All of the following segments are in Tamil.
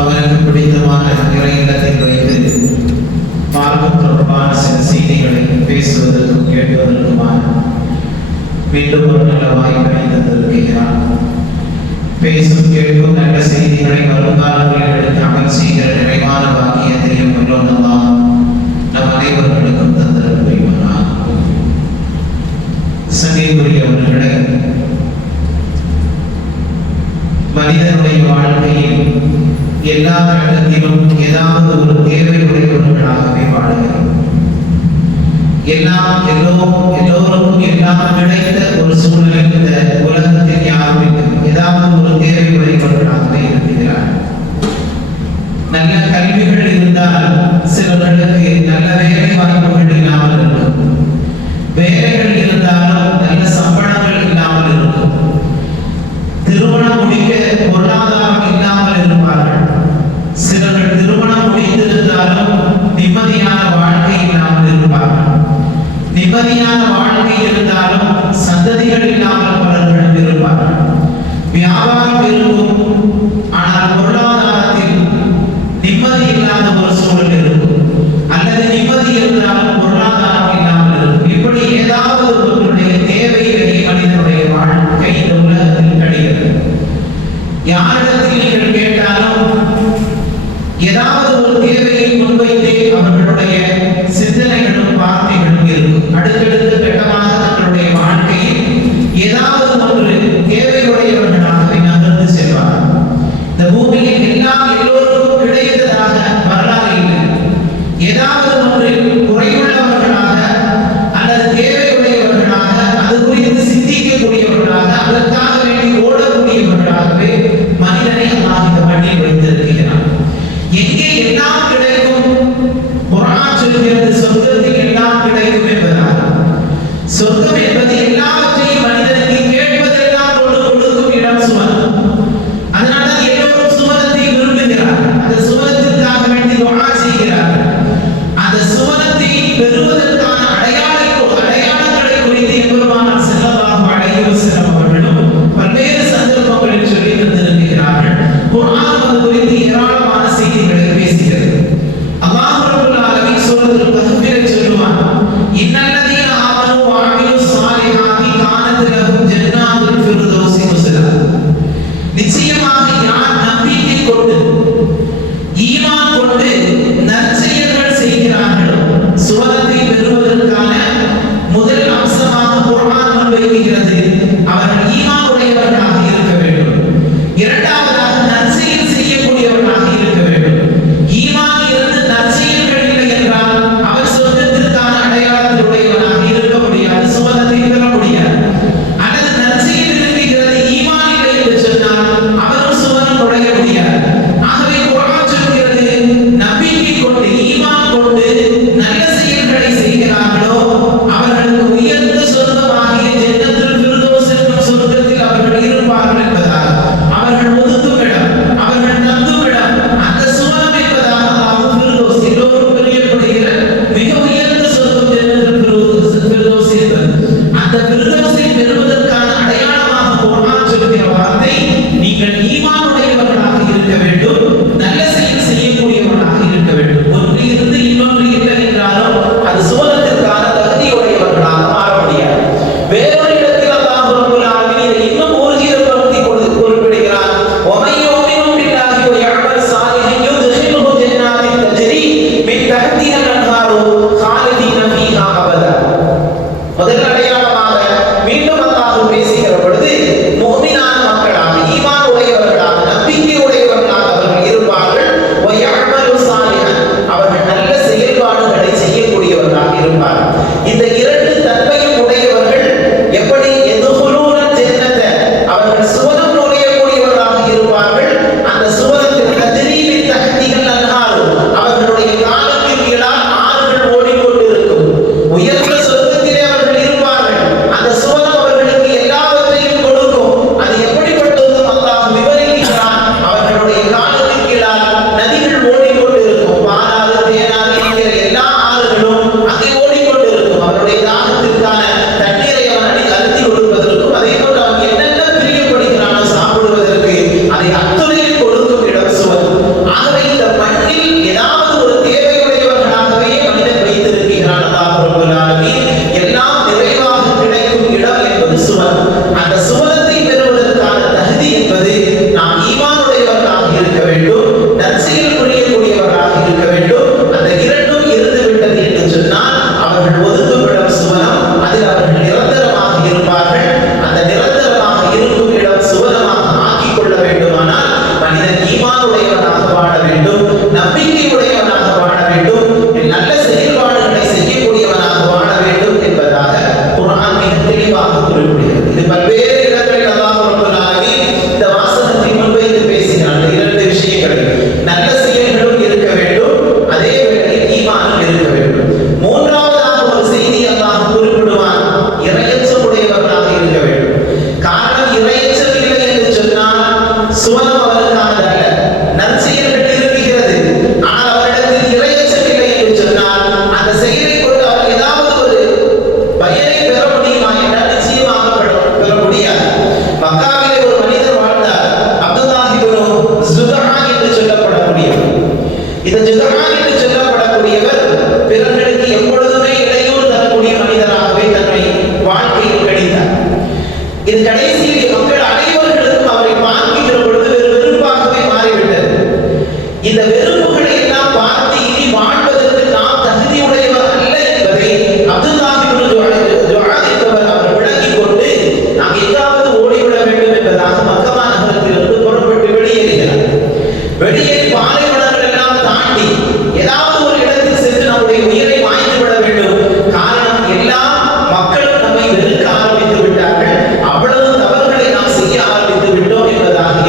அவனுக்கு பிடித்தமான இறையிடத்தில் வைத்து பார்க்கும் தொடர்பான சில செய்திகளை பேசுவதற்கும் கேட்பதற்குமான மீண்டும் ஒரு நல்ல வாய்ப்பை தந்திருக்கிறார். பேசும் கேட்கும் நல்ல செய்திகளை வருங்காலங்களில் எடுத்து அமல் செய்கிற நிறைவான பாக்கியத்தையும் உள்ளோனெல்லாம் நம் அனைவர்களுக்கும் தந்திர புரிவனார். சங்கீதக்குரியவர்களே, மனிதனுடைய வாழ்க்கையில் எல்லா கட்டத்திலும் ஏதாவது ஒரு தேவையுடையவர்களாகவே வாழுகிறோம். எல்லோருக்கும் எல்லாம் கிடைத்த ஒரு சூழ்நிலை இந்த உலகத்தில் யாரும் இல்லை. ஏதாவது ஒரு தேவையுடையவர்களாகவே இருக்கிறார். நல்ல கல்விகள் இருந்தால் சிலர்களுக்கு நல்ல வேலை வாய்ப்புகள் இல்லாமல் இருக்கும். வேலைகள் இருந்தாலும் நல்ல சம்பளங்கள் இல்லாமல் இருக்கும். திருமணம் முடிக்க பொருளாதாரம் இல்லாமல் இருப்பார்கள். சிலர்கள் திருமணம் முடித்திருந்தாலும் நிம்மதியான வாழ்க்கை இல்லாமல் இருப்பார்கள். நிம்மதியான வாழ்க்கை இருந்தாலும் சந்ததிகள் இல்லாமல் பலர்கள் இருப்பார்கள். வியாபாரம் இருக்கும், ஆனால் பொருளாதாரத்தில் நிம்மதி இல்லாத ஒரு சூழல் இருக்கும். அல்லது நிம்மதி இருந்தாலும் பொருளாதாரம் இல்லாமல் இருக்கும். இப்படி ஏதாவது ஒருவருடைய தேவைகளை மனிதனுடைய வாழ்க்கை இந்த உலகத்தில் கிடைக்கிறது. யாரிடத்தில் நீங்கள் கேட்டாலும் ஏதாவது ஒரு தேவையை முன்வைத்தே அவர்களுடைய சிந்தனைகளும் வார்த்தைகளும் இருக்கும். அடுத்தடுத்த கட்டமாக தங்களுடைய வாழ்க்கையில் ஏதாவது ஒரு தேவையுடையவர்களாகவே நகர்ந்து செல்வார். இந்த பூமியில் எல்லோருக்கும் கிடைத்ததாக வரலாறு இல்லை. ஏதாவது ஒன்று குறைவுள்ளவர்களாக அல்லது தேவையுடையவர்களாக, அது குறித்து சிந்திக்கக்கூடியவர்களாக, அதற்காக வேண்டி ஓடக்கூடியவர்களாகவே மனிதனை அல்லாஹ் இந்த மண்ணில் வைத்திருக்கிறார். எங்கே எல்லாம் கிடைக்கும்? குர்ஆன் சொல்கிறது சொர்க்கத்தில் எல்லாம் கிடைக்கும் என்பதாக. சொர்க்கம் என்பது எல்லாவற்றையும் மனிதனுக்கு கேட்பதெல்லாம் கொடுக்கும் இடம் சுவனம். அதனால்தான் எல்லோரும் சுவனத்தை விரும்புகிறார்கள். அந்த சுவனத்திற்காக வேண்டி துஆ செய்கிறார்கள். அந்த சுவனத்தை பெறுவதற்கான அடையாளங்களை குறித்து எம்பெருமானார் ஸல்லல்லாஹு அலைஹி வஸல்லம் அவர்களும் பல்வேறு சந்தர்ப்பங்களில் சொல்லி தந்திருக்கிறார்கள். குர்ஆன் அது குறித்து ஏராளமான செய்திகளை பேசுகிறது. அல்லாஹ் ரப்பல் ஆலமீன் சூரத்துல் கஹ்ஃபில் சொல்லுவான், இன்னல்லதீன ஆமனு வ அமிலுஸ் ஸாலிஹாத்தி கானத் லஹும் ஜன்னாத்துல் ஃபிர்தௌஸி நுஸுலா. நிச்சயமாக யார் நம்பிக்கை கொண்டு ஈமான் கொண்டு நற்செயல்கள் செய்கிறார்களோ சுவனத்தை பெறுவதற்கான முதல் அம்சமாக குர்ஆன் முன்வைக்கிறது அவர்கள் ஈமான் உடையவர்களாக இருக்க வேண்டும். இரண்டாவதாக நற்செயல்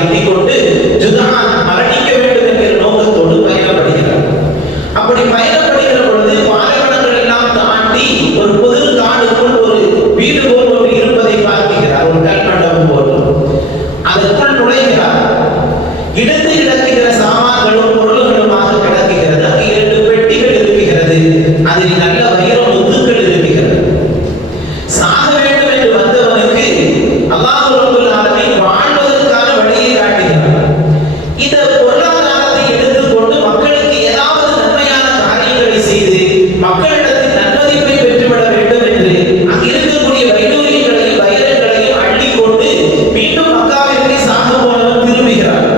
எண்ணிக்கொண்டு ஜுதான் மரணிக்க வேண்டும் என்கிற நோக்கத்தோடு பயணப்படுகிறார். அப்படி பயணப்படுகிற பொழுது பாலைவனங்கள் எல்லாம் தாண்டி ஒரு பொது காடுக்குள் ஒரு வீடு போல் ஒன்று இருப்பதை பார்க்கிறார். ஒரு கல்மண்டபம் போல் அதற்குள் நுழைகிறார். இடிந்து கிடக்கிற சாமான்களும் பொருள்களுமாக கிடக்கிறது. அங்கே 2 பெட்டிகள் இருக்கிறது. அதில் நல்ல வைர முத்துக்கள் இருக்கிறது. சாக வேண்டும் என்று வந்தவனுக்கு அல்லாஹ் ரப்பல் ஆலமீன் வாழ்வதற்கான வழியை காட்டுகிறார். இந்த பொருளாதாரத்தை எடுத்துக்கொண்டு மக்களுக்கு ஏதாவது நன்மையான காரியங்களை செய்து மக்களிடத்தில் நன்மதிப்பை பெற்றுவிட வேண்டும் என்று அங்கு இருக்கக்கூடிய வைடூரியங்களையும் வைரங்களையும் அள்ளிக்கொண்டு மீண்டும் மக்காவிற்கு சாக போனவன் திரும்புகிறார்.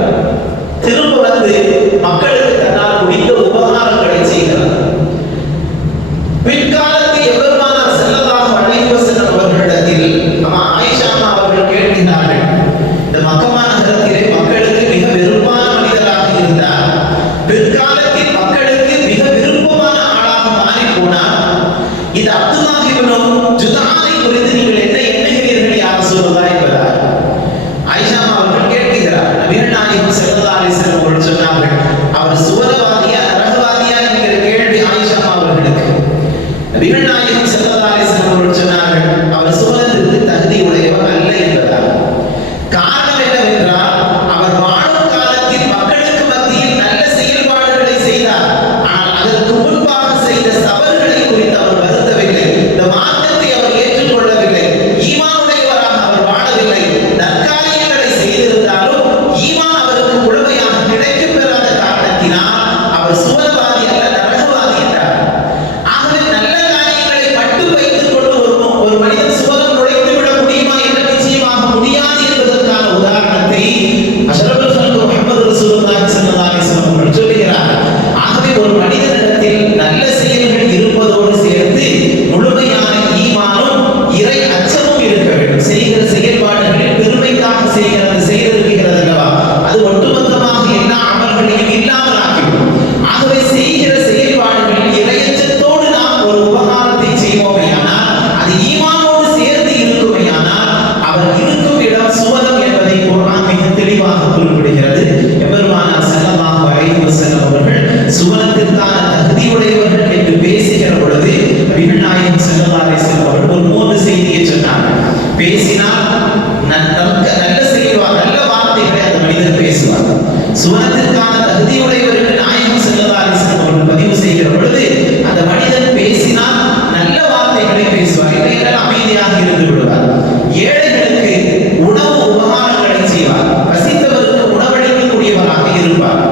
திரும்ப வந்து மக்களுக்கு தன்னால் முடிந்த உபகாரங்களை செய்கிறார். பிற்காலத்தில் எபெருமானார் ஸல்லல்லாஹு அலைஹி வஸல்லம் அவர்களிடத்தில் ஆயிஷா அவர்கள் கேட்கிறார்கள், இந்த மக்கமா நகரத்திலே மக்களுக்கு மிக விருப்பமான மனிதராக இருந்தார், பிற்காலத்தில் மக்களுக்கு மிக விருப்பமான ஆளாக மாறி போனார். இது அப்துல்லாஹ் இப்னு ஜுதானை குறித்து நீங்கள் என்ன எண்ணுகிறீர்கள் யா ரசூலுல்லாஹ் என்பதார். ஆயிஷா அவர்கள் கேட்கிறார். நபிகள் நாயகம் ஸல்லல்லாஹு அலைஹி வஸல்லம் அவர்கள் சொன்னார்கள், அவர் சுவனவாதியா நரகவாதியா என்கிற கேள்வி ஆயிஷா அவர்களுக்கு. நபிகள் நாயகம் ஸல்லல்லாஹு அலைஹி வஸல்லம் அவர்கள் சொன்னார்கள், அவர் சுவனத்திற்கு தகுதி உடையவர் அல்ல என்பதால். காரணம் என்னவென்றால் அவர் வாழும் காலத்தில் மக்களுக்கு மத்தியில் நல்ல செயல்பாடுகளை செய்தார். ஆனால் அதற்கு முன்பாக செய்த தவறுகளை குறித்து அவர் வருந்தவில்லை. இந்த மார்க்கத்தை அவர் ஏற்றுக்கொள்ளவில்லை. ஈமானுடையவராக அவர் வாழவில்லை. நற்காரியங்களை செய்திருந்தாலும் ஈமான் அவருக்கு முழுமையாக கிடைக்கப் பெறாத காரணத்தினால் அவர் சுவனவாதி அல்ல நரகவாதி என்றார். ஆகவே நல்ல காரியங்களை மட்டும் வைத்துக் கொண்டு ஒரு மனிதன் சுவனம் நுழைத்து விட முடியுமா என்று நிச்சயமாக முடியாது என்பதற்கான உதாரணத்தை அஷ்ரஃபுல் ஹல்க் முஹம்மது ரசூலுல்லாஹி ஸல்லல்லாஹு அலைஹி வஸல்லம் அவர்கள் சொல்கிறார். ஆகவே ஒரு மனிதனிடத்தில் நல்ல செயல்கள் இருப்பதோடு சேர்த்து முழுமையான ஈமானும் இறை அச்சமும் இருக்க வேண்டும். செய்கிற செயல்பாடுகளில் பெருமைக்காக செய்திருக்கிறது அல்லவா, அது ஒட்டுமொத்தமாக எல்லா அமல்களையும் இல்லாமல் ஆக்கிவிடும். ஆகவே செய்கிற செயல்பாடுகளில் இறையச்சத்தோடு நாம் ஒரு உபகாரத்தை செய்வோமையானால், அது ஈமானோடு சேர்ந்து இருக்குமையானால், அவர் இருக்கும் இடம் சுவனம் என்பதை குர்ஆன் மிக தெளிவாக குறிப்பிடுகிறது. எபெருமானார் ஸல்லல்லாஹு அலைஹி வஸல்லம் அவர்கள் சுவனத்திற்கான தகுதியுடையவர்கள் என்று பேசுகிற பொழுது நபிகள் நாயகம் ஸல்லல்லாஹு அலைஹி வஸல்லம் அவர்கள் ஒரு 3 செய்தியை சொன்னார்கள். பேசினால் நல்ல செய்வார், நல்ல வார்த்தைகளை அந்த மனிதர் பேசுவார். சுவனத்திற்கான தகுதியுடையவர் என்று நாயகம் ஸல்லல்லாஹு அலைஹி வஸல்லம் அவர்கள் பதிவு செய்கிற பொழுது அந்த மனிதன் பேசினால் நல்ல வார்த்தைகளை பேசுவார், இல்லையென்றால் அமைதியாக இருந்து விடுவார். ஏழைகளுக்கு உணவு உபகாரங்களை செய்வார், பசித்தவருக்கு உணவளிக்கக்கூடியவராக இருப்பார்.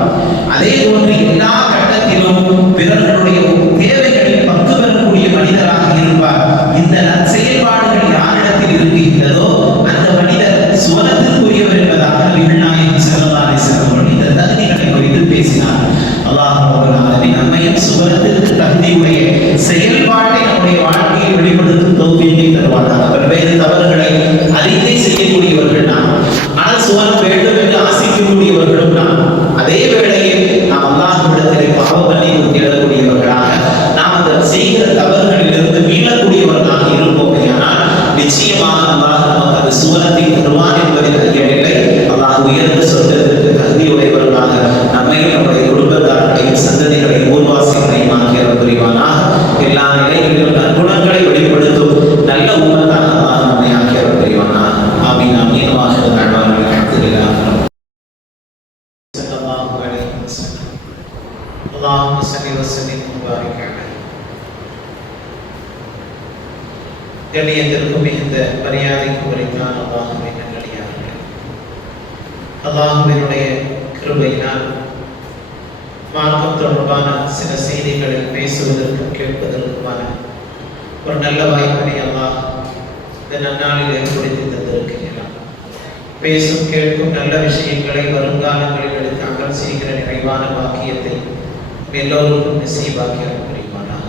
அதே போன்று எல்லா கட்டத்திலும் பிறர்களுடைய தேவைகளில் பங்கு பெறக்கூடிய மனிதராக இருப்பார். இந்த செயல்பாடுகள் யாரிடத்தில் இருக்கின்றதோ அந்த மனிதர் சுவனத்திற்குரியவர் என்பதாக நபிகள் நாயகம் ஸல்லல்லாஹு அலைஹி வஸல்லம் அவர்கள் இந்த தகுதிகளை குறித்து பேசினார். அல்லாஹ் ரப்பல் ஆலமீன் நம்மையும் சுவனத்திற்கு தகுதியுடைய செயல்பாட்டை நம்முடைய வாழ்க்கையில் வெளிப்படுத்தும் தௌஃபீகை தருவாராக. பல்வேறு தவறுகளை அறிக்கை செய்யக்கூடியவர்கள் நாம், ஆனால் சுவனம் வேண்டும் என்று ஆசைக்கக்கூடியவர்களும் நாம். அதே வேளையில் நாம் அல்லாஹ்விடத்திலே பாவ மன்னிப்பு தேடக்கூடியவர்களாக, நாம் அந்த செய்கிற தவறுகளிலிருந்து மீளக்கூடியவர்களாக இருப்போமையானால் நிச்சயமாக அல்லாஹ் நமக்கு அந்த சுவனத்தை தருவான் என்பதில் ஐயமில்லை. அல்லாஹ் உயர்ந்த சொர்க்கத்திற்கு தகுதியுடையவர்களாக நம்மையும் நம்முடைய குடும்பத்தார்களையும் சந்ததிகளையும் ஊர்வாசிகளையும் ஆகியவர் புரிவானாக. எல்லா நிலைகளிலும் நற்குணங்களை வெளிப்படுத்தும் நல்ல உம்மத்தாக அல்லாஹ் நம்மை ஆகியவர் புரிவானாக. ஆமீன் ஆமீன். வாஹிரு தஅவானா அல்ஹம்துலில்லாஹ். ஸல்லல்லாஹு அலைஹி வஸல்லம். அல்லாஹும்ம ஸல்லி வ ஸல்லிம் வ பாரிக் அலைஹி. கண்ணியத்திற்கும் மிகுந்த மரியாதைக்கும் உரித்தான அல்லாஹ்வின் நல்லடியார்களே, அல்லாஹ்வினுடைய கிருபையினால் மார்க்கம் தொடர்பான சில செய்திகளை பேசுவதற்கும் கேட்பதற்குமான ஒரு நல்ல வாய்ப்பினை அல்லாஹ் இந்த நன்னாளில் ஏற்படுத்தி தந்திருக்கிறார். பேசும் கேட்கும் நல்ல விஷயங்களை வருங்காலங்களில் எடுத்து அமல் செய்கிற நிறைவான பாக்கியத்தை எல்லோருக்கும் நசீபாக்கிய புரிவானாக.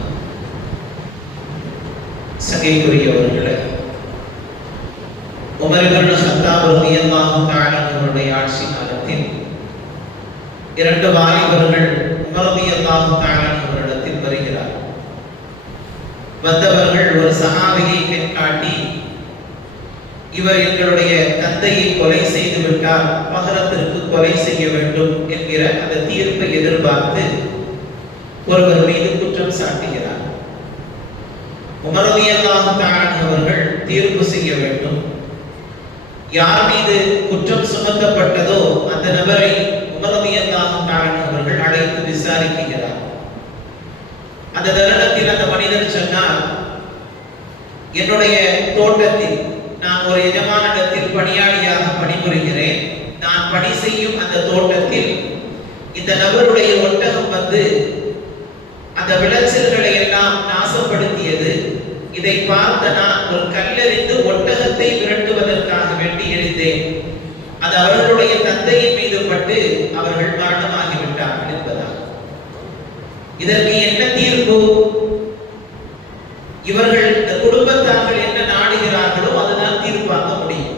சங்கைக்குரியவர்களே, உமர் இப்னு கத்தாப் ரலியல்லாஹு தஆலா அவருடைய ஆட்சி காலத்தில் 2 வாலிபர்கள் உமர் ரலியல்லாஹு தஆலா அவரிடத்தில் வருகிறார். வந்தவர்கள் ஒரு சஹாபியை காட்டி, இவர் எங்களுடைய தந்தையை கொலை செய்து விட்டார், பகரத்திற்கு கொலை செய்ய வேண்டும் என்கிற அந்த தீர்ப்பை எதிர்பார்த்து ஒருவர் மீது குற்றம் சாட்டுகிறார். உமர் ரலியல்லாஹு தஆலா அவர்கள் தீர்ப்பு செய்ய வேண்டும். யார் மீது குற்றம் சுமத்தப்பட்டதோ அந்த நபரை உமர் ரலியல்லாஹு தஆலா அவர்கள் அழைத்து விசாரிக்கிறார். அந்த தருணத்தில் அந்த மனிதர் சொன்னார், என்னுடைய தோட்டத்தில் நான் ஒரு எஜமானிடத்தில் பணியாளியாக பணிபுரிகிறேன். நான் பணி செய்யும் அந்த தோட்டத்தில் இந்த நபருடைய ஒட்டகம் வந்து அந்த விளைச்சல்களை எல்லாம் நாசப்படுத்தியது. இதை பார்த்த நான் ஒரு கல்லெறிந்து ஒட்டகத்தை விரட்டுவதற்காக வேண்டி எரிந்தேன். அது அவர்களுடைய தந்தையின் மீது பட்டு அவர்கள் மரணமாகிவிட்டார்கள் என்பதால் இதற்கு என்ன தீர்ப்பு? இவர்கள் இந்த குடும்பத்தார்கள் என்ன நாடுகிறார்களோ அதுதான் தீர்ப்பாக முடியும்.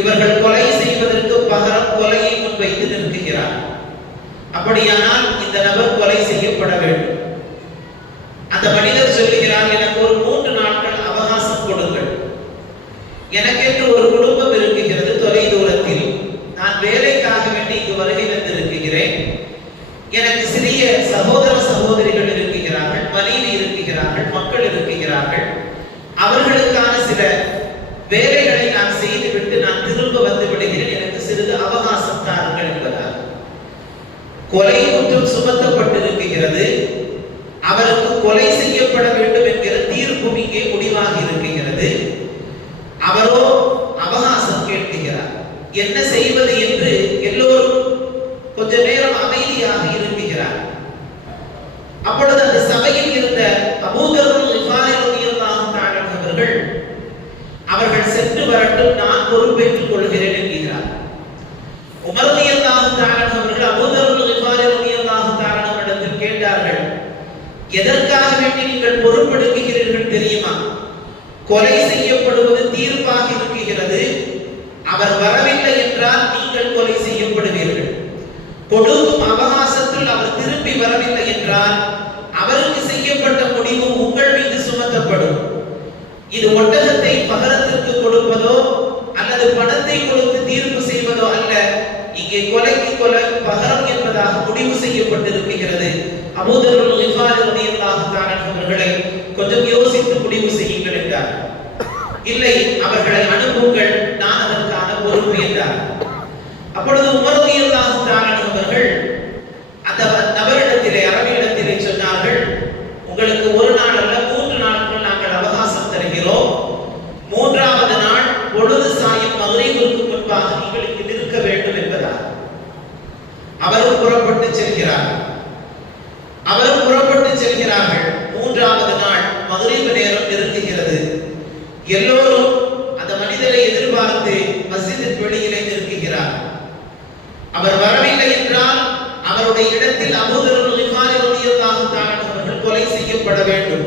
இவர்கள் கொலை செய்வதற்கு பகரம் கொலையை முன்வைத்து நிற்கிறார். அப்படியானால் இந்த நபர் கொலை செய்யப்பட வேண்டும். அந்த மனிதர் சொல்லுகிறார், எனக்கு ஒரு 3 நாட்கள் அவகாசம் கொடுங்கள். எனக்கென்று ஒரு குடும்பம் இருக்குகிறது தொலை தூரத்தில். நான் வேலைக்காக வேண்டி இங்கு வருகை தந்திருக்கிறேன். எனக்கு சிறிய சகோதர சகோதரிகள் இருக்கிறார்கள், மனைவி இருக்கிறார்கள், மக்கள் இருக்கிறார்கள். அவர்களுக்கான சில வேலைகளை நான் செய்துவிட்டு நான் திரும்ப வந்து விடுகிறேன். எனக்கு சிறிது அவகாசம் தாருங்கள் என்பதால் கொலை குற்றம் சுமத்தப்பட்டிருக்கிறது. அவருக்கு கொலை செய்யப்பட வேண்டும் என்கிற தீர்ப்பும் இங்கே முடிவாக இருக்கிறது. அவரோ அவகாசம் கேட்கிறார். என்ன செய்வது என்று எல்லோரும் கொஞ்ச நேரம் அமைதியாக இருக்கிறார். அப்பொழுது அந்த சபையில் இருந்த அபூ தர் கிஃபாரி ரலியல்லாஹு தஆலா அவர்கள் சென்று வரட்டும், நான் பொறுப்பேற்றுக் கொள்கிறேன் என்கிறார். உமர் ரலியல்லாஹு தஆலா அவர்கள் அபூ தர் கிஃபாரி ரலியல்லாஹு தஆலா அவரிடத்தில் கேட்டார்கள், எதற்காக வேண்டி நீங்கள் பொறுப்பெடுக்கிறீர்கள் தெரியுமா? கொலை செய்யப்படுவது தீர்ப்பாக இருக்கிறது. அவர் வரவில்லை என்றால் நீங்கள் கொலை செய்யப்படுவீர்கள். கொடுக்கும் அவகாசத்தில் அவர் திருப்பி வரவில்லை என்றால் அவருக்கு செய்யப்பட்ட முடிவு உங்கள் மீது சுமத்தப்படும். இது ஒட்டகத்தை பகரத்திற்கு கொடுப்பதோ அல்லது பணத்தை கொடுத்து தீர்ப்பு செய்வதோ அல்ல. இங்கே கொலைக்கு கொலை பகரம் என்பதாக முடிவு செய்யப்பட்டிருக்கிறது. அபூ தர் கிஃபாரி ரலியல்லாஹு தஆலா அவர்களை கொஞ்சம் யோசித்து முடிவு செய்யுங்கள் என்றார். இல்லை, அவர்களை அனுப்புங்கள், நான் அதற்கான பொறுப்பு என்றார். அப்பொழுது உமர் ரலியல்லாஹு தஆலா அவர்கள் அந்த நபரிடத்திலே அரபியிடத்திலே சொன்னார்கள், உங்களுக்கு ஒரு நாள் அல்ல 3 நாட்கள் நாங்கள் அவகாசம் தருகிறோம். 3வது நாள் பொழுது சாயும் மக்ரிபுக்கு முன்பாக நீங்கள் இங்கு நிற்க வேண்டும் என்பதால் அவரும் புறப்பட்டு செல்கிறார்கள். 3வது நாள் மக்ரிப் நேரம் நெருங்குகிறது. எல்லோரும் அந்த மனிதரை எதிர்பார்த்து மஸ்ஜிதின் வெளியிலே நிற்கிறார். அவர் வரவில்லை என்றால் அவருடைய இடத்தில் அபூ தர் கிஃபாரி ரலியல்லாஹு தஆலா அவர்கள் கொலை செய்யப்பட வேண்டும்.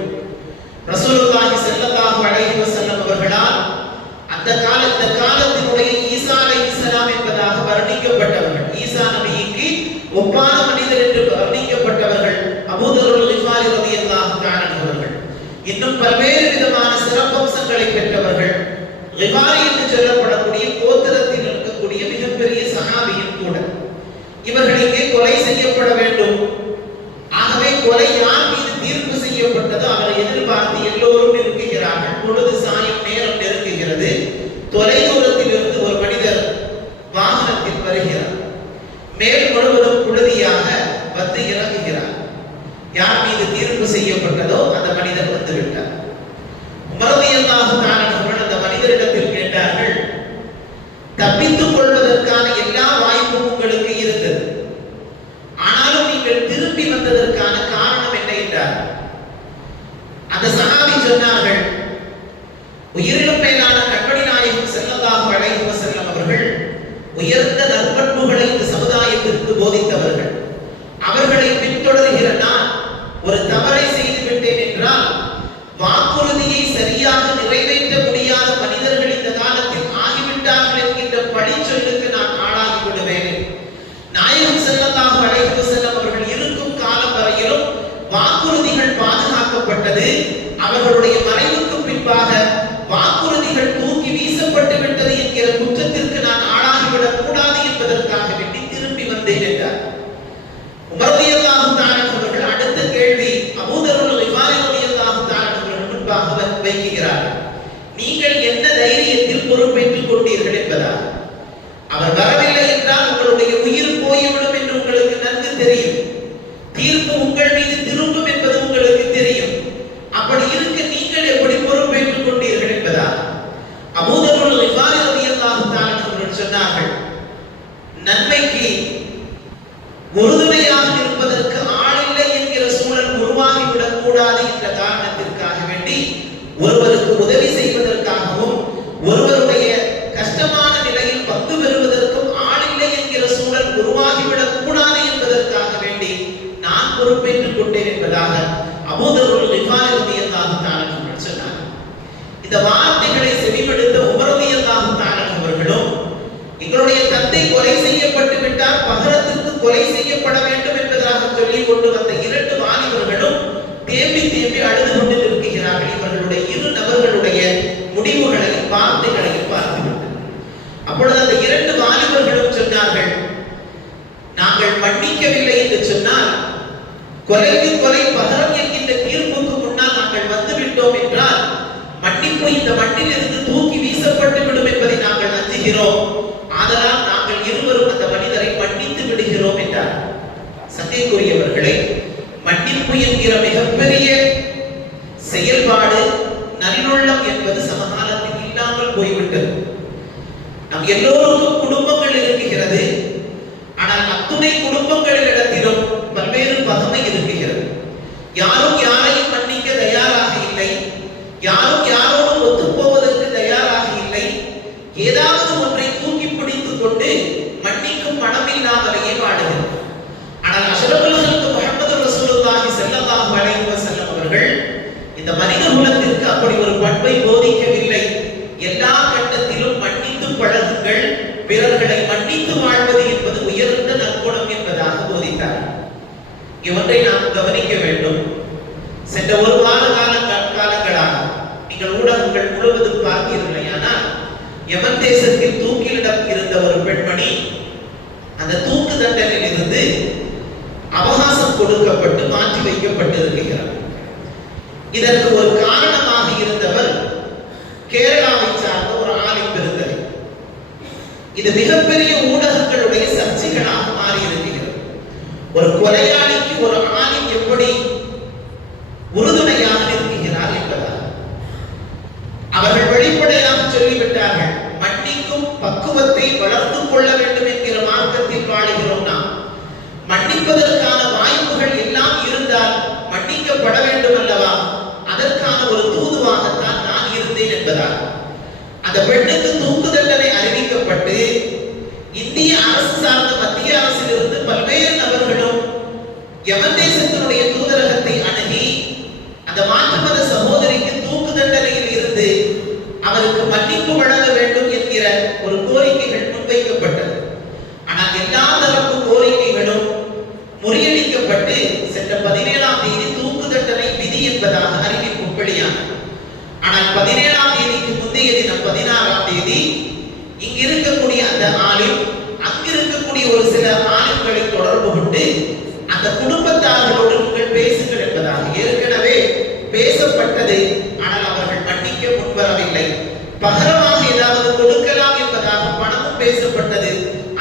ரசூலுல்லாஹி ஸல்லல்லாஹு அலைஹி வஸல்லம் அவர்களால் அந்த காலத்தினுடைய ஈசா அலைஹிஸ்ஸலாம் என்பதாக வர்ணிக்கப்பட்டவர்கள், ஈசா நபிக்கு ஒப்பான மனிதர் என்று வர்ணிக்கப்பட்டவர்கள் அபூ தர் கிஃபாரி ரலியல்லாஹு தஆலா அவர்கள். இன்னும் பல்வேறு விதமான சிறப்பம்சங்களை பெற்றவர்கள். கிஃபாரி என்று சொல்லப்படக்கூடிய கோத்திரத்தில் இருக்கக்கூடிய மிகப்பெரிய சஹாபியும் கூட. இவர்கள் இங்கே கொலை செய்யப்பட வேண்டும். ஆகவே கொலை யார் மீது தீர்ப்பு செய்யப்பட்டதோ அவரை எதிர்பார்த்து எல்லோரும் இருக்கிறார்கள். பொழுது சாயும் நேரம் நெருங்குகிறது. தொலை தூரத்தில் இருந்து ஒரு மனிதர் வாகனத்தில் வருகிறார். மேல் முழுவதும் புழுதியாக வந்து இறங்குகிறார். யார் மீது தீர்ப்பு செய்யப்பட்டதோ அந்த மனிதர் வந்து விட்டார். உமர் ரலியல்லாஹு தஆலா அவர்கள் அந்த மனிதரிடத்தில் கேட்டார்கள், தப்பித்துக் கொள்வதற்கான எல்லா வாய்ப்பும் உங்களுக்கு இருந்தது, ஆனாலும் நீங்கள் திரும்பி வந்ததற்கான காரணம் என்ன என்றார். அந்த சஹாபி சொன்னார்கள், உயிரிலும் மேலான கண்மணி நாயகம் ஸல்லல்லாஹு அலைஹி வஸல்லம் அவர்கள் உயர்ந்த நற்பண்புகளை இந்த சமுதாயத்திற்கு போதித்தவர்கள். அவர்களை பின்தொடர்கிற நான் ஒரு தவறை செய்து விட்டேன் என்றால் வாக்குறுதியை சரியாக நிறைவேற்ற முடியாத மனிதர்கள் இந்த காலத்தில் ஆகிவிட்டார்கள் என்கின்ற பழிச்சொல்லுக்கு நான் ஆளாகி விடுவேன். நாயகம் ஸல்லல்லாஹு அலைஹி வஸல்லம் அவர்கள் இருக்கும் காலம் வரையிலும் வாக்குறுதிகள் பாதுகாக்கப்பட்டது. அவர்களுடைய மறைவுக்கு பின்பாக வாக்குறுதிகள் தூக்கி வீசப்பட்ட என்பதற்காக வேண்டி திரும்பி வந்தேன் என்றார். உமர் ரலியல்லாஹு தஆலா அவர்கள் அடுத்த கேள்வி அபூ தர்ருல் கிஃபாரி ரலியல்லாஹு தஆலா அவர்கள் முன்பாக வைக்கிறார். நீங்கள் என்ன தைரியத்தில் பொறுப்பேற்றுக் கொண்டீர்கள் என்பதா? அவர் வரவில்லை என்றால் உங்களுடைய உயிர் போய்விடும் என்று உங்களுக்கு நன்கு தெரியும். தீர்ப்பு உங்கள் மீது திரும்பும் என்பது உங்களுக்கு தெரியும். அப்படி இருக்க நீங்கள் எப்படி பொறுப்பேற்றுக் கொண்டீர்கள் என்பதா? அபூ தர்ருல் கிஃபாரி ரலியல்லாஹு தஆலா அவர்கள் சொன்னார்கள், நன்மைக்கு உறுதுணையாக இருப்பதற்கு ஆள் இல்லை என்கிற சூழல் உருவாகிவிடக் கூடாது என்ற காரணத்திற்காக வேண்டி ஒருவருக்கு உதவி செய்வதற்காகவும் ஒருவருடைய கஷ்டமான நிலையில் பங்கு பெறுவதற்கும் ஆள் இல்லை என்கிற சூழல் உருவாகிவிடக் கூடாது என்பதற்காக வேண்டி நான் பொறுப்பேற்றுக் கொண்டேன் என்பதாக அபூ தர்ருல் கிஃபாரி ரலியல்லாஹு தஆலா அவர்கள் சொன்னார். இந்த வார்த்தைகளை செவிமடுத்த உமர் ரலியல்லாஹு தஆலா அவர்களும், எங்களுடைய தந்தை கொலை செய்யப்பட்டு விட்டால் பகரத்திற்கு கொலை செய்யப்பட வேண்டும் என்பதாக சொல்லிக் கொண்டு வந்த இரண்டு வாலிபர்களும் தேம்பி தேம்பி அழுது கொண்டு இருக்கிறார்கள். இவர்களுடைய இரு நபர்களுடைய முடிவுகளையும் வார்த்தைகளையும் பார்த்துவிட்டனர். அப்பொழுது அந்த இரண்டு வாலிபர்களும் சொன்னார்கள், நாங்கள் மன்னிக்கவில்லை என்று சொன்னால், கொலைக்கு கொலை பகரம் என்கின்ற தீர்ப்புக்கு முன்னால் நாங்கள் வந்துவிட்டோம் என்றால் மன்னிப்பு இந்த மண்ணில் இருந்து தூக்கி வீசப்பட்டு விடும் என்பதை நாங்கள் அஞ்சுகிறோம். ஆதலால் நாங்கள் இருவரும் அந்த மனிதரை மன்னித்து விடுகிறோம் என்றார். சங்கைக்குரியவர்களே, மன்னிப்பு என்கிற மிகப்பெரிய செயல்பாடு நல்லுள்ளம் என்பது சமகாலத்தில் இல்லாமல் போய்விட்டது. நம் எல்லோருக்கும் குடும்பங்கள் இருக்கிறது. ஆனால் அத்துணை குடும்பங்களிடத்திலும் பல்வேறு பகமை இருக்கிறது. யாரும் யாரையும் மன்னிக்க தயாராக இல்லை. யாரும் யாரோடும் ஒத்துப் போவதற்கு தயாராக இல்லை. ஏதாவது ஒன்றை தூக்கி பிடித்துக் கொண்டு மன்னிக்கும் மனமில்லாமலேயே வாடுகிறது. ஆனால் அஷ்ரஃபுல் ஹல்க் முஹம்மது ரசூலுல்லாஹி ஸல்லல்லாஹு அலைஹி வஸல்லம் அவர்கள் இந்த மனித குலத்திற்கு அப்படி ஒரு பண்பை போதிக்கவில்லை. எல்லா கட்டத்திலும் மன்னித்து பழகுங்கள், பிறர்களை மன்னித்து வாழ்வது என்பது உயர்ந்த நற்குணம் என்பதாக போதித்தார். இவற்றை நாம் கவனிக்க வேண்டும். சென்ற ஒரு வார காலங்களாக நீங்கள் ஊடகங்கள் முழுவதும் பார்த்தீர்களேயானால், யமன் தேசத்தில் தூக்கிலிடம் இருந்த ஒரு பெண்மணி அந்த தூக்கு தண்டனையில் இருந்து அவகாசம் கொடுக்கப்பட்டு மாற்றி வைக்கப்பட்டு இருக்கிறார். இதற்கு ஒரு காரணமாக இருந்தவர் கேரளாவை சார்ந்த ஒரு ஆலிம் பெருந்தகை. இது மிகப்பெரிய ஊடகங்களுடைய சர்ச்சைகளாக மாறி இருக்கிறது. ஒரு கொலையாளிக்கு ஒரு ஆலிம் எப்படி உறுதுணையாக இருக்கிறார் என்பதால் அவர்கள் வெளிப்படையாக சொல்லிவிட்டார்கள், மன்னிக்கும் பக்குவத்தை வளர்த்துக் கொள்ள வேண்டும் என்கிற மார்க்கத்தில் வாழுகிறோம். நாம் மன்னிப்பதற்கான வாய்ப்புகள் எல்லாம் இருந்தால் மன்னிக்கப்பட வேண்டும் அல்லவா? அதற்கான ஒரு தூதுவாகத்தான் நான் இருந்தேன் என்பதால் அந்த பெண்ணுக்கு தூக்கு தண்டனை அறிவிக்கப்பட்டு இந்திய அரசு சார்ந்த மத்திய அரசிலிருந்து பல்வேறு நபர்களும் யமன் தேசத்தினுடைய தூதரகத்தை அணுகி அந்த மாற்று மத சகோதரிக்கு தூக்கு தண்டனையில் இருந்து அவருக்கு மன்னிப்பு வழங்க வேண்டும் என்கிற ஒரு கோரிக்கைகள் முன்வைக்கப்பட்டது. ஆனால் எல்லா தரப்பு கோரிக்கைகளும் முறியடிக்கப்பட்டு சென்ற 17ஆம் தேதி தூக்கு தண்டனை விதி என்பதாக அறிவிப்பு வெளியானது. ஆனால் 17ஆம் தேதிக்கு முந்தைய தினம் 16ஆம் தேதி இங்கு இருக்கக்கூடிய அந்த ஆலிம் அங்கு இருக்கக்கூடிய ஒரு சில ஆலிம்களை தொடர்பு கொண்டு அந்த குடும்பத்தார்களோடு நீங்கள் பேசுங்கள் என்பதாக ஏற்கனவே பேசப்பட்டது. ஆனால் அவர்கள் மன்னிக்க முன்வரவில்லை. பகரமாக ஏதாவது கொடுக்கலாம் என்பதாக பணமும் பேசப்பட்டது.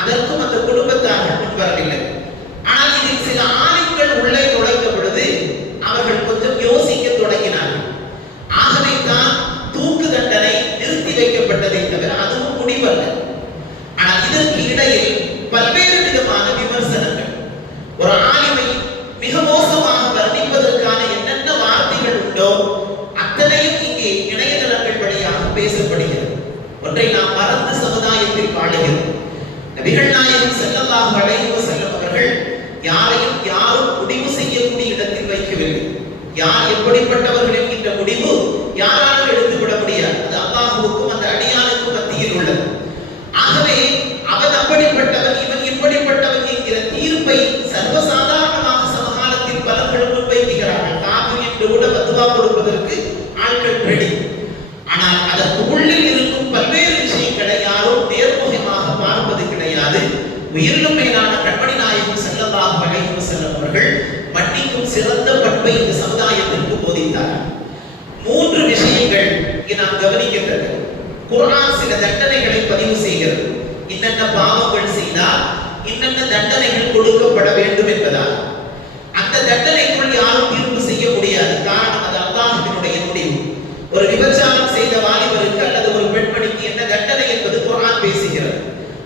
அதற்கும் அந்த குடும்பத்தார்கள் முன்வரவில்லை. ஆனால் இதில் சில ஆலிம்கள் உள்ளே நுழைந்த பொழுது அவர்கள் கொஞ்சம் யோசிக்க தொடங்கினார்கள். ஆகவே தான் தூக்கு தண்டனை நிறுத்தி வைக்கப்பட்டதை தவிர அதுவும் முடிவல்ல. ஆனால் இதற்கு இடையில் பல்வேறு விதமான விமர்சனங்கள், ஒரு ஆலிமை மிக மோசமாக வர்ணிப்பதற்கான என்னென்ன வார்த்தைகள் உண்டோ அத்தனையும் இங்கே இணையதளங்கள் வழியாக பேசப்படுகிறது. ஒன்றை நாம் மறந்து சமுதாயத்தில் வாழுகிறோம். நபிகள் நாயகம் ஸல்லல்லாஹு அலைஹி வஸல்லம் அவர்கள் யாரையும் யாரும் முடிவு செய்யக்கூடிய இடத்தில் வைக்கவில்லை. யார் எப்படிப்பட்டவர்கள் என்கின்ற முடிவு யாராலும் எடுத்துவிட முடியாது. அது அல்லாஹ்வுக்கும் அந்த அடியானுக்கும் மத்தியில் உள்ளது. ஆகவே அவன் அப்படிப்பட்டவன், இவன் இப்படிப்பட்டவன் என்கிற தீர்ப்பை சர்வசாதாரணமாக சமகாலத்தில் பலர்களும் முன்வைக்கிறார்கள். காபிர் என்று கூட பதுவா கொடுப்பதற்கு ஆட்கள் ரெடி. ஆனால் அதற்கு உள்ளில் இருக்கும் பல்வேறு விஷயங்களை யாரும் நேர்முகமாக பார்ப்பது கிடையாது. உயிரிலும் மேலான கண்மணி நாயகம் ஸல்லல்லாஹு அலைஹி வஸல்லம் அவர்கள் மன்னிக்கும் சிறந்த பண்பை இந்த சமுதாயத்திற்கு போதித்தார்கள். 3 விஷயங்கள் இங்கே நாம் கவனிக்கின்றது. குர்ஆன் சில தண்டனைகளை பதிவு செய்கிறது. இன்னென்ன பாவங்கள் செய்தால் இன்னென்ன தண்டனைகள் கொடுக்கப்பட வேண்டும் என்பதால். அந்த தண்டனைக்குள் யாரும் தீர்ப்பு செய்ய முடியாது. காரணம் அது அல்லாஹ்வினுடைய முடிவு. ஒரு விபச்சாரம் செய்த வாலிபருக்கு அல்லது ஒரு பெண்மணிக்கு என்ன தண்டனை என்பது குர்ஆன் பேசுகிறது.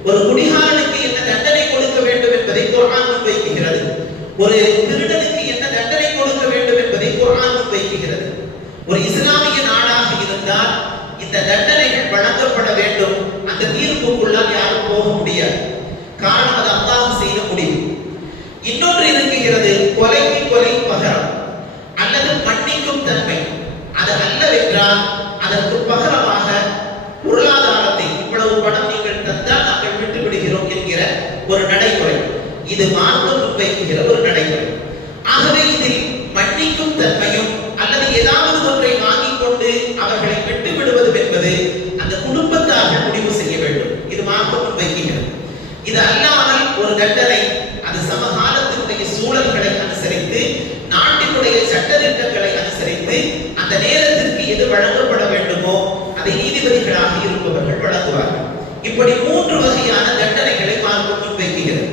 ஒரு குடிகாரனுக்கு என்ன தண்டனை கொடுக்க வேண்டும் என்பதை குர்ஆன் முன்வைக்கிறது. ஒரு திருடனுக்கு என்ன தண்டனை கொடுக்க வேண்டும் என்பதை குர்ஆன் முன்வைக்கிறது. ஒரு இஸ்லாமிய நாடாக இருந்தால் இந்த தண்டனைகள் வழங்கப்பட வேண்டும். அந்த தீர்ப்புக்குள்ளால் யாரும் போக முடியாது. காரணம் அது அல்லாஹ் செய்த முடிவு. இன்னொன்று இருக்கிறது, கொலைக்கு கொலை பகரம் அல்லது மன்னிக்கும் தன்மை. அது அல்லவென்றால் அதற்கு பகரமாக பொருளாதாரத்தை, இவ்வளவு பணம் நீங்கள் தந்தால் நாங்கள் விட்டு விடுகிறோம் என்கிற ஒரு நடைமுறை. இது மார்க்கம் முன்வைக்கிற ஒரு நடைமுறை. ஆகவே இதில் மன்னிக்கும் தன்மையும் அல்லது ஏதாவது ஒன்றை வாங்கிக் கொண்டு அவர்களை விட்டு விடுவதும் என்பது அந்த குடும்பத்தார்கள் முடிவு செய்ய வேண்டும். இது மார்க்கம் முன்வைக்கிறது. இது அல்லாமல் ஒரு தண்டனை அது சமகாலத்தினுடைய சூழல்களை அனுசரித்து, நாட்டினுடைய சட்டதிட்டங்களை அனுசரித்து அந்த நேரத்திற்கு எது வழங்கப்பட வேண்டுமோ அதை நீதிபதிகளாக இருப்பவர்கள் வழங்குவார்கள். இப்படி 3 வகையான தண்டனைகளை மார்க்கம் முன்வைக்கிறது.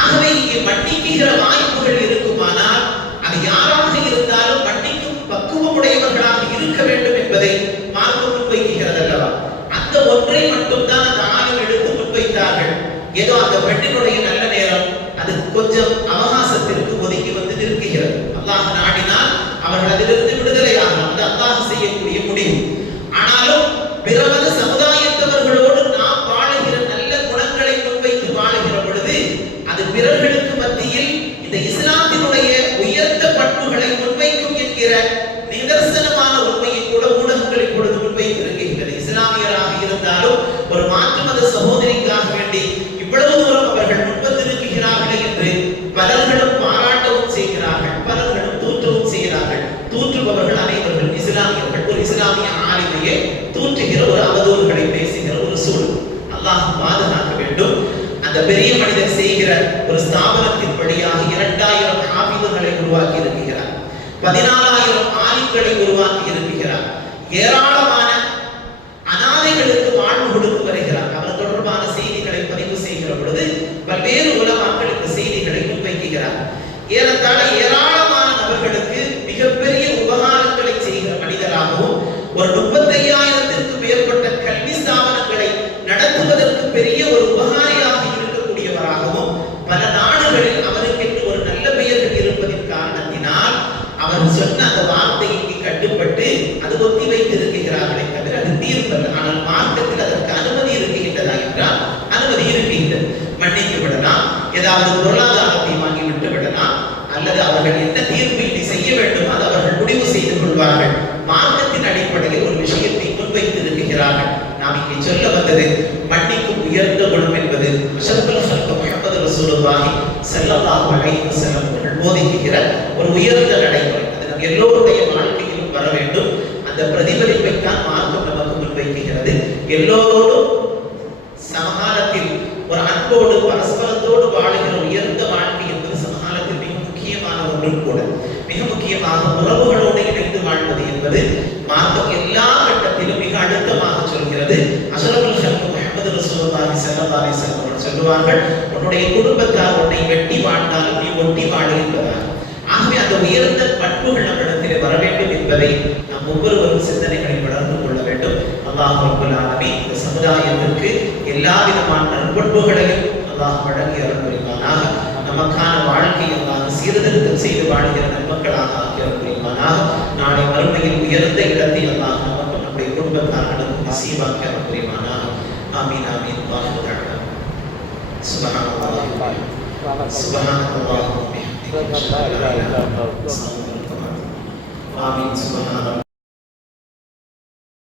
ஆகவே இங்கே மன்னிக்கிற வாய்ப்புகள் இருக்குமானால் அது யாராக இருந்தாலும் மன்னிக்கும் பக்குவமுடையவர்களாக இருக்க வேண்டும் என்பதை மார்க்கம் முன்வைக்கிறது அல்லவா? அந்த ஒன்றை மட்டும்தான் அந்த ஆளும் எடுத்து முன்வைத்தார்கள். ஏதோ அந்த பெண்ணினுடைய நல்ல நேரம் அது கொஞ்சம் அவகாசத்திற்கு ஒதுக்கி வந்து நிற்கிறது. அல்லாஹ் நாடினால் அவர்கள் அதிலிருந்து விடுதலையாகலாம். அது அல்லாஹ் செய்யக்கூடிய முடிவு. ஆனாலும் பிறமத சமுதாயத்தவர்களோடு நாம் வாழுகிற நல்ல குணங்களை முன்வைத்து வாழுகிற பொழுது அது பிறர்களுக்கு மத்தியில் இந்த இஸ்லாத்தினுடைய உயர்ந்த பண்புகளை முன்வைக்கும் என்கிற நிதர்சனமான உண்மையை கூட ஊடகங்கள் இப்பொழுது முன்வைத்திருக்கின்றது. இஸ்லாமியராக இருந்தாலும் ஒரு மாற்று மத சகோதரிக்காக வேண்டி இவ்வளவு தூரம் அவர்கள் முன்வந்திருக்கிறார்களே என்று பலர்களும் பாராட்டவும் செய்கிறார்கள், பலர்களும் தூற்றவும் செய்கிறார்கள். தூற்றுபவர்கள் அனைவர்கள் இஸ்லாமியர்கள். ஒரு இஸ்லாமிய ஆலிமையை தூற்றுகிற ஒரு அவதூறுகளை பேசுகிற ஒரு சூழல். அல்லாஹ் பாதுகாக்க வேண்டும். அந்த பெரிய மனிதர் செய்கிற ஒரு ஸ்தாபனத்தின் வழியாக 2000 ஹாஃபிதுகளை உருவாக்கி இருக்கிறார். 14000 ஆலிம்களை உருவாக்கி இருக்கிறார். ஏராளமான அனாதைகளுக்கு வாழ்வு கொடுத்து வருகிறார். அவர் தொடர்பான செய்திகளை பதிவு செய்கிற பொழுது பல்வேறு உலமாக்களுக்கு செய்திகளை முன்வைக்கிறார். ஏறத்தாழ ஏராளமான நபர்களுக்கு மிகப்பெரிய உபகாரங்களை செய்கிற மனிதராகவும், ஒரு 35,000த்திற்கு மேற்பட்ட கல்வி ஸ்தாபனங்களை நடத்துவதற்கு பெரிய ஒரு உபகாரியாக இருக்கக்கூடியவராகவும், பல நாடுகளில் அவருக்கு ஒரு நல்ல பெயர்கள் இருப்பதின் காரணத்தினால் அவர் சொன்ன அந்த வார்த்தைக்கு கட்டுப்பட்டு அது ஒத்தி வைத்திருக்கிறார்களே தவிர அது தீர்ப்பல்ல. ஆனால் மார்க்கத்தில் அதற்கு அனுமதி இருக்கின்றதா என்றால் அனுமதி இருக்கின்றது. மன்னித்து விடலாம், ஏதாவது பொருளாதாரத்தை வாங்கி விட்டு விடலாம், அல்லது அவர்கள் என்ன தீர்ப்பு இனி செய்ய வேண்டும் அது அவர்கள் முடிவு செய்து கொள்வார்கள். மார்க்கத்தின் அடிப்படையில் ஒரு விஷயத்தை முன்வைத்து இருக்கிறார்கள். நாம் இங்கே சொல்ல வந்தது மன்னிக்கும் உயர்ந்த குணம் என்பது அஷ்ரஃபுல் ஹல்க் முஹம்மது ரசூலுல்லாஹி ஸல்லல்லாஹு அலைஹி வஸல்லம் அவர்கள் போதிக்கிற ஒரு உயர்ந்த நடைமுறை. அது நம் எல்லோருடைய வாழ்க்கையிலும் வர வேண்டும். அந்த பிரதிபலிப்பை தான் மார்க்கம் நமக்கு முன்வைக்கிறது. எல்லோரோடும் சமகாலத்தில் ஒரு அன்போடு பரஸ்பரத்தோடு வாழுகிற உயர்ந்த வாழ்க்கை என்பது சமகாலத்தில் மிக முக்கியமான ஒன்று கூட. மிக முக்கியமாக உறவுகளோடு இணைந்து வாழ்வது என்பது மார்க்கம் எல்லா கட்டத்திலும் மிக அழுத்தமாக சொல்கிறது. அஷ்ரஃபுல் ஹல்க் முஹம்மது ரசூலுல்லாஹி ஸல்லல்லாஹு அலைஹி வஸல்லம் அவர்கள் சொல்லுவார்கள், உன்னுடைய குடும்பத்தார் உன்னை வெட்டி வாழ்ந்தாலும் நீ ஒட்டி வாழு என்பதாக. ஆகவே அந்த உயர்ந்த பண்புகள் நம்மிடத்திலே வர வேண்டும் என்பதை நாம் ஒவ்வொருவரும் சிந்தனைகளை வளர்ந்து கொள்ள வேண்டும். அல்லாஹ் ரப்பல் ஆலமீன் இந்த சமுதாயத்திற்கு எல்லா விதமான நற்பண்புகளையும் அல்லாஹ் வழங்கி அருள் புரிவானாக. நமக்கான வாழ்க்கை அல்லாஹ் சீர்திருத்தம் செய்து வாழ்கிற நன்மக்களாக ஆக்கி அருள் புரிவானாக. நாளை மறுமையில் உயர்ந்த இடத்தை அல்லாஹ் நமக்கு நம்முடைய குடும்பத்தார்களுக்கு நசீபாக்கி அருள் புரிவானாக. ஆமீன் ஆமீன். அல்லாஹ் தஆலா சுப்ஹானல்லாஹி சுப்ஹானல்லாஹி வபிஹம்திஹி. ஆமீன். சுப்ஹானல்லாஹ்.